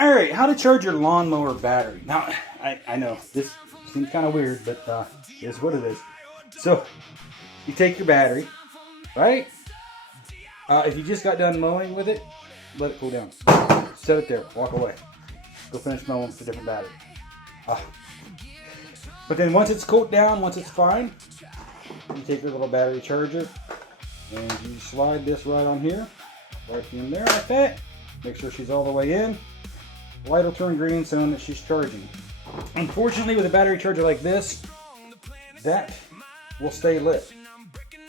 Alright, how to charge your lawnmower battery. Now, I know, this seems kind of weird, but it's what it is. So, you take your battery, right? If you just got done mowing with it, let it cool down. Set it there, walk away. Go finish mowing with a different battery. But then once it's cooled down, once it's fine, you take your little battery charger and you slide this right on here, right in there like that. Make sure she's all the way in. Light will turn green showing that she's charging. Unfortunately, with a battery charger like this, that will stay lit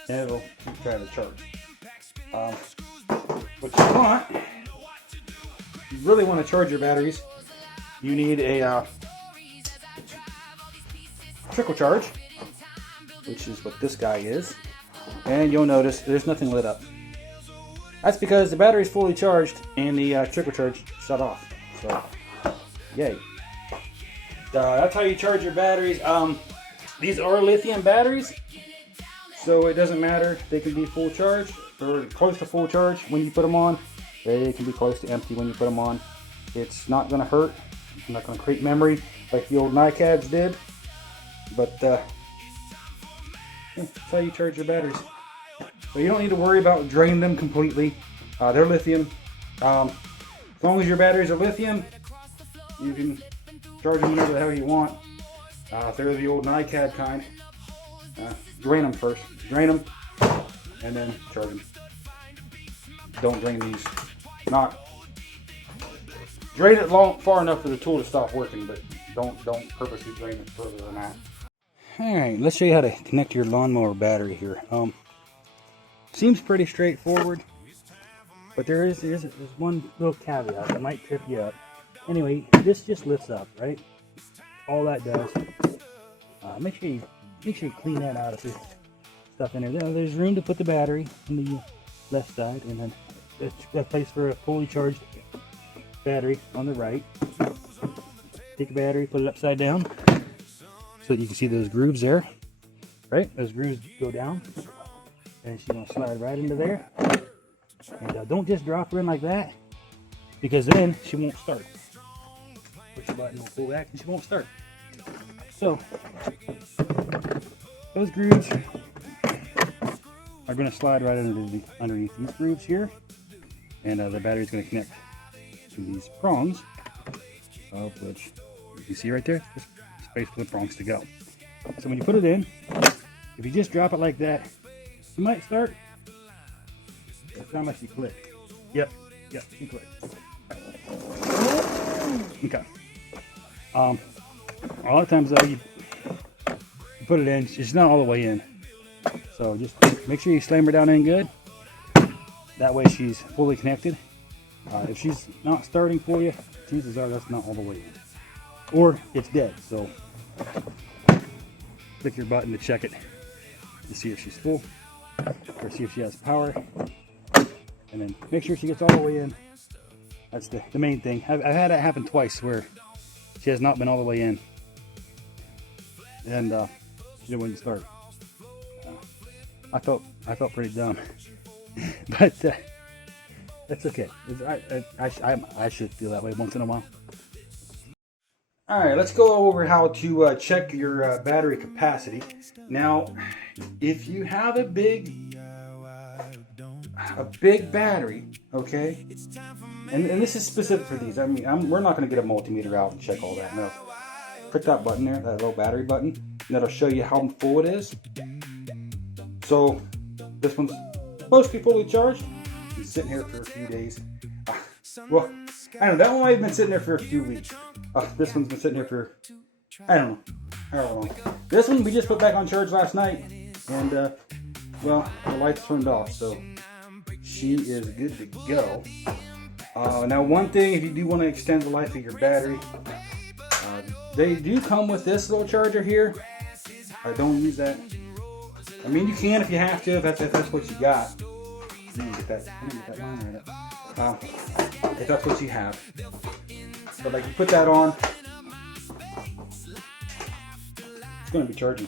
and it'll keep trying to charge. What you want, if you really want to charge your batteries, you need a trickle charge, which is what this guy is, and you'll notice there's nothing lit up. That's because the battery is fully charged and the trickle charge shut off. So, yay. That's how you charge your batteries. These are lithium batteries, so it doesn't matter. They can be full charge or close to full charge when you put them on. They can be close to empty when you put them on. It's not going to hurt. It's not going to create memory like the old NiCads did. But yeah, that's how you charge your batteries. So you don't need to worry about draining them completely. They're lithium. As long as your batteries are lithium, you can charge them whenever the hell you want. If they're the old NiCad kind, drain them first. Drain them and then charge them. Don't drain these. Drain it far enough for the tool to stop working, but don't purposely drain it further than that. Alright, let's show you how to connect your lawnmower battery here. Seems pretty straightforward, but there's one little caveat that might trip you up. Anyway, this just lifts up, right? All that does. Make sure you clean that out of this stuff in there. There's room to put the battery on the left side, and then that place for a fully charged battery on the right. Take the battery, put it upside down, so that you can see those grooves there. Right? Those grooves go down, and she's gonna slide right into there. And don't just drop her in like that, because then she won't start. Push the button, will pull back, and she won't start. So those grooves are going to slide right underneath these grooves here, and the battery is going to connect to these prongs, of which you can see right there, there's space for the prongs to go. So when you put it in, if you just drop it like that, you might start. It's not like you click. Yep, you click. Okay. A lot of times though, you put it in, it's not all the way in. So just make sure you slam her down in good. That way she's fully connected. If she's not starting for you, chances are that's not all the way in. Or it's dead, so click your button to check it to see if she's full, or see if she has power. And then make sure she gets all the way in. That's the main thing. I've had that happen twice where she has not been all the way in, and she wouldn't start. I felt pretty dumb, but that's okay. I should feel that way once in a while. All right, let's go over how to check your battery capacity. Now, if you have a big battery, okay, and this is specific for these. I mean, we're not going to get a multimeter out and check all that. No, click that button there, that little battery button, and that'll show you how full it is. So this one's supposed to be fully charged. It's sitting here for a few days. Well, I don't know. That one might have been sitting there for a few weeks. This one's been sitting here for, I don't know, however long. This one we just put back on charge last night, and well, the lights turned off, so she is good to go. Now, one thing, if you do want to extend the life of your battery, they do come with this little charger here. I don't use that. I mean, you can if you have to, if that's what you got. Let me get that line right up. If that's what you have. But like, you put that on, it's going to be charging.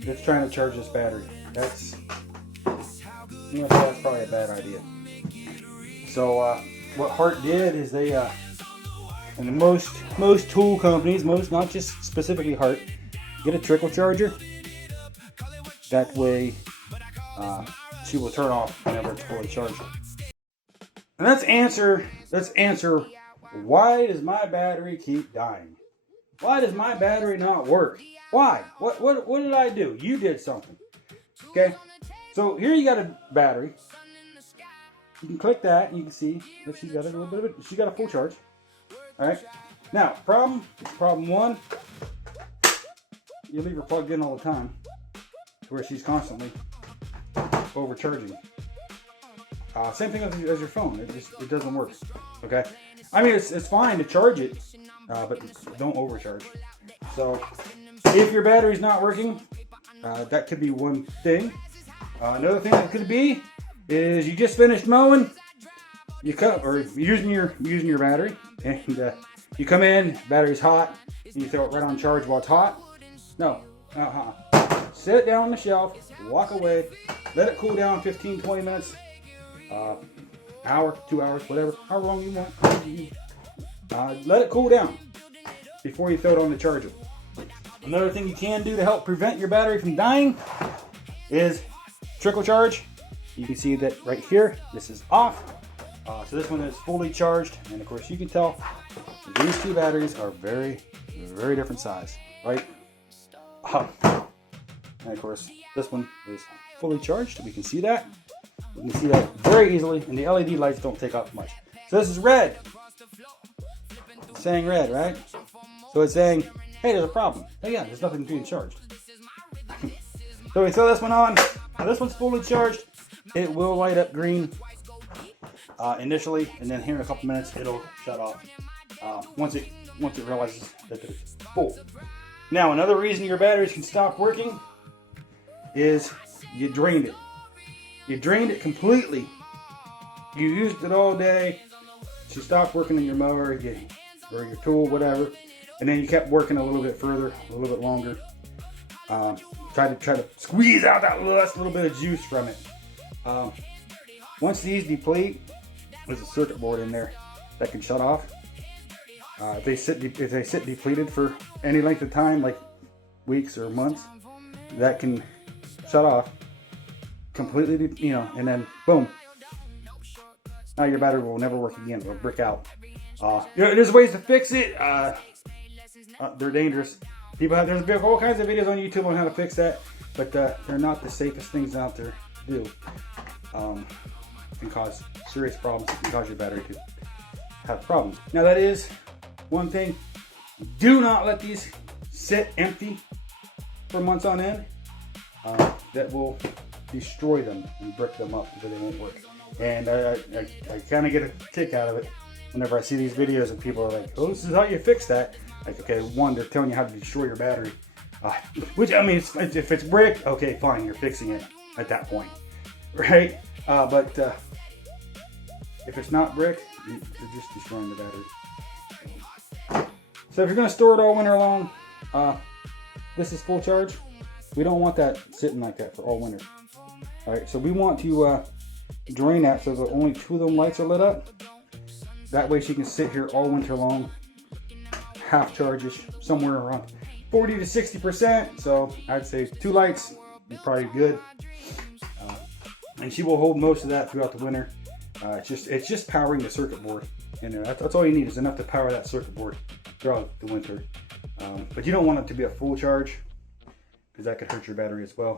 It's trying to charge this battery. That's probably a bad idea. So what Hart did is they And most tool companies, not just specifically Hart, get a trickle charger. That way, she will turn off whenever it's fully charged. And let's answer. Why does my battery keep dying? Why does my battery not work? Why? What did I do? You did something. Okay. So here you got a battery. You can click that, and you can see that she's got a little bit of it. She got a full charge. All right. Now, problem one. You leave her plugged in all the time, to where she's constantly overcharging. Same thing as your phone. It doesn't work. Okay. I mean, it's fine to charge it, but don't overcharge. So, if your battery's not working, that could be one thing. Another thing that could be is you just finished mowing, or using your battery, and you come in, battery's hot, and you throw it right on charge while it's hot. No, sit it down on the shelf, walk away, let it cool down 15-20 minutes, hour, 2 hours, whatever, however long you want. Let it cool down before you throw it on the charger. Another thing you can do to help prevent your battery from dying is trickle charge. You can see that right here, this is off. So this one is fully charged, and of course you can tell these two batteries are very, very different size, right? And of course this one is fully charged. We can see that. You can see that very easily, and the LED lights don't take off much. So this is red. It's saying red, right? So it's saying, hey, there's a problem. Oh yeah, there's nothing being charged. So we throw this one on. Now this one's fully charged. It will light up green initially, and then here in a couple minutes it'll shut off once it realizes that it's full. Now another reason your batteries can stop working is you drained it. You drained it completely. You used it all day. She stopped working in your mower or your tool, whatever, and then you kept working a little bit further, a little bit longer. Try to squeeze out that last little bit of juice from it. Once these deplete, there's a circuit board in there that can shut off. If they sit depleted for any length of time, like weeks or months, that can shut off completely, and then boom, now your battery will never work again. It'll brick out. There's ways to fix it. They're dangerous. There's all kinds of videos on YouTube on how to fix that, but they're not the safest things out there to do. Can cause serious problems. It can cause your battery to have problems. Now that is one thing. Do not let these sit empty for months on end. That will destroy them and brick them up so they won't work. And I kind of get a kick out of it whenever I see these videos and people are like, oh, this is how you fix that. Like, okay, one, they're telling you how to destroy your battery. Which, I mean, if it's brick, okay, fine, you're fixing it at that point, right? But if it's not brick, you're just destroying the battery. So if you're going to store it all winter long, this is full charge. We don't want that sitting like that for all winter. All right, so we want to drain that so that only 2 of them lights are lit up. That way she can sit here all winter long, half charges, somewhere around 40 to 60%. So I'd say 2 lights is probably good. And she will hold most of that throughout the winter. It's just powering the circuit board in there. That's all you need is enough to power that circuit board throughout the winter. But you don't want it to be a full charge, because that could hurt your battery as well.